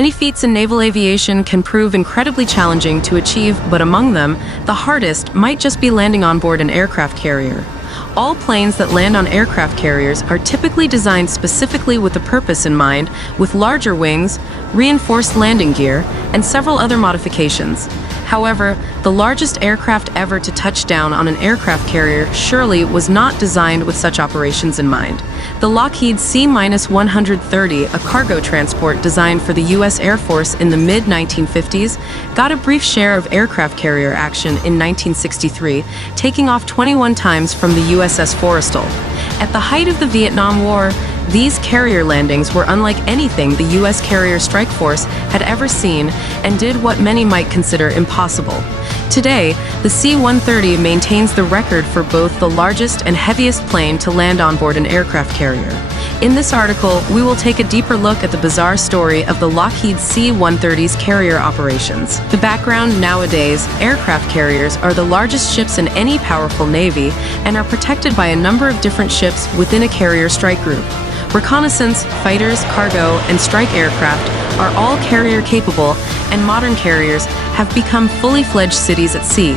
Many feats in naval aviation can prove incredibly challenging to achieve, but among them, the hardest might just be landing on board an aircraft carrier. All planes that land on aircraft carriers are typically designed specifically with a purpose in mind, with larger wings, reinforced landing gear, and several other modifications. However, the largest aircraft ever to touch down on an aircraft carrier surely was not designed with such operations in mind. The Lockheed C-130, a cargo transport designed for the U.S. Air Force in the mid-1950s, got a brief share of aircraft carrier action in 1963, taking off 21 times from the USS Forrestal. At the height of the Vietnam War, these carrier landings were unlike anything the U.S. Carrier Strike Force had ever seen and did what many might consider impossible. Today, the C-130 maintains the record for both the largest and heaviest plane to land on board an aircraft carrier. In this article, we will take a deeper look at the bizarre story of the Lockheed C-130's carrier operations. The background: nowadays, aircraft carriers are the largest ships in any powerful navy and are protected by a number of different ships within a carrier strike group. Reconnaissance, fighters, cargo, and strike aircraft are all carrier-capable, and modern carriers have become fully fledged cities at sea.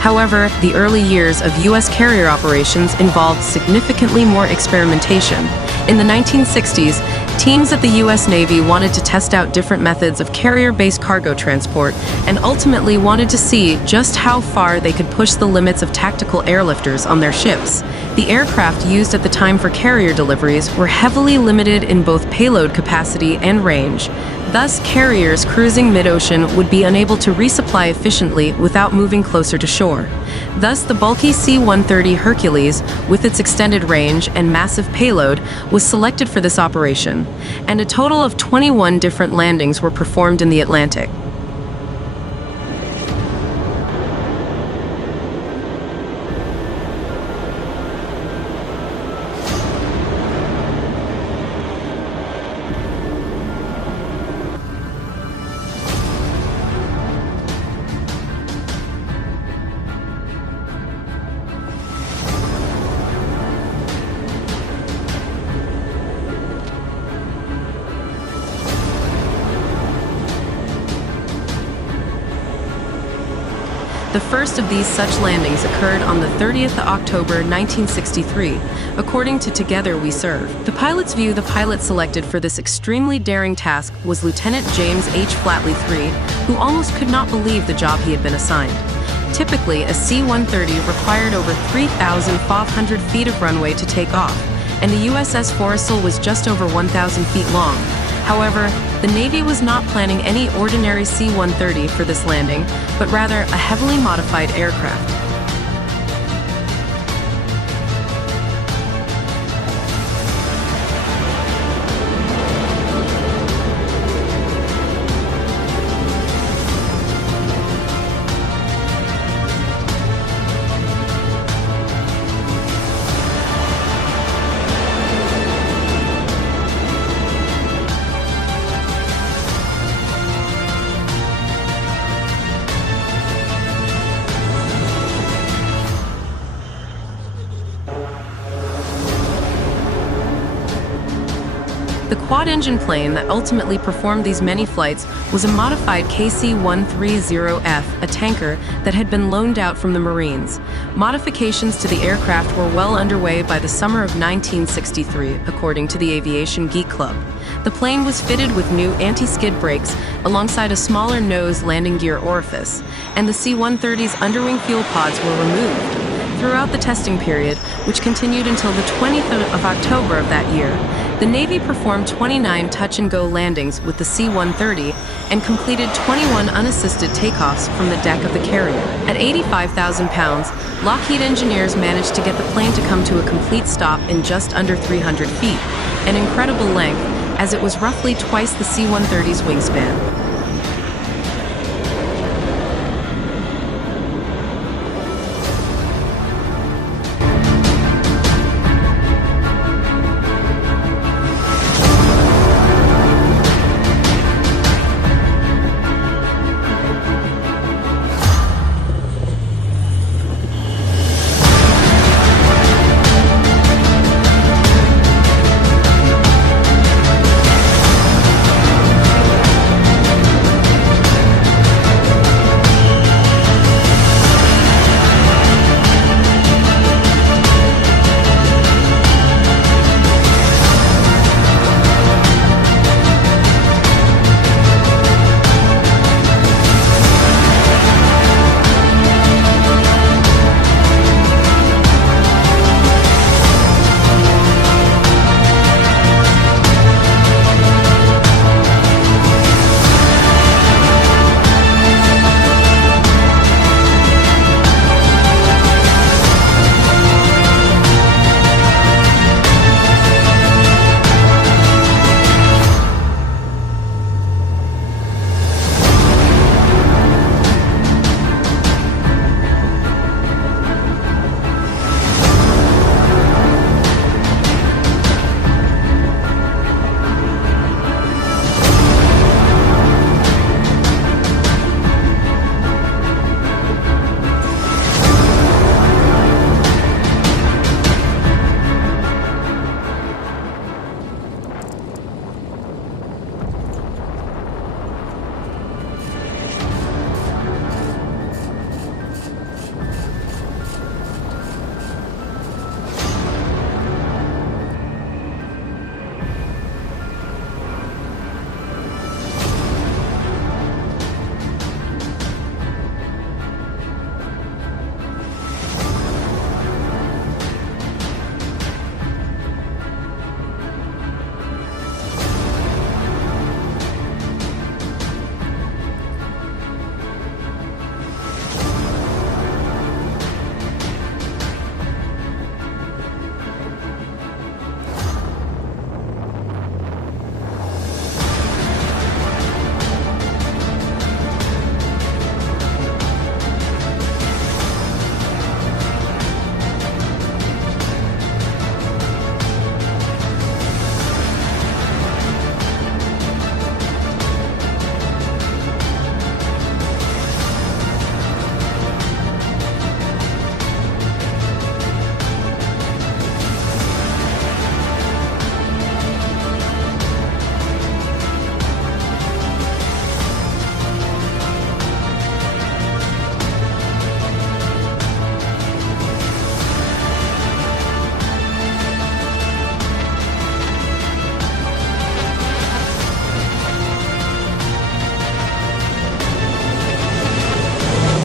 However, the early years of U.S. carrier operations involved significantly more experimentation. In the 1960s, teams at the U.S. Navy wanted to test out different methods of carrier-based cargo transport and ultimately wanted to see just how far they could push the limits of tactical airlifters on their ships. The aircraft used at the time for carrier deliveries were heavily limited in both payload capacity and range. Thus, carriers cruising mid-ocean would be unable to resupply efficiently without moving closer to shore. Thus, the bulky C-130 Hercules, with its extended range and massive payload, was selected for this operation, and a total of 21 different landings were performed in the Atlantic. The first of these such landings occurred on the 30th of October 1963, according to Together We Serve. The pilot's view: the pilot selected for this extremely daring task was Lieutenant James H. Flatley III, who almost could not believe the job he had been assigned. Typically, a C-130 required over 3,500 feet of runway to take off, and the USS Forrestal was just over 1,000 feet long. However, the Navy was not planning any ordinary C-130 for this landing, but rather a heavily modified aircraft. The quad-engine plane that ultimately performed these many flights was a modified KC-130F, a tanker that had been loaned out from the Marines. Modifications to the aircraft were well underway by the summer of 1963, according to the Aviation Geek Club. The plane was fitted with new anti-skid brakes alongside a smaller nose landing gear orifice, and the C-130's underwing fuel pods were removed. Throughout the testing period, which continued until the 20th of October of that year, the Navy performed 29 touch-and-go landings with the C-130 and completed 21 unassisted takeoffs from the deck of the carrier. At 85,000 pounds, Lockheed engineers managed to get the plane to come to a complete stop in just under 300 feet, an incredible length, as it was roughly twice the C-130's wingspan.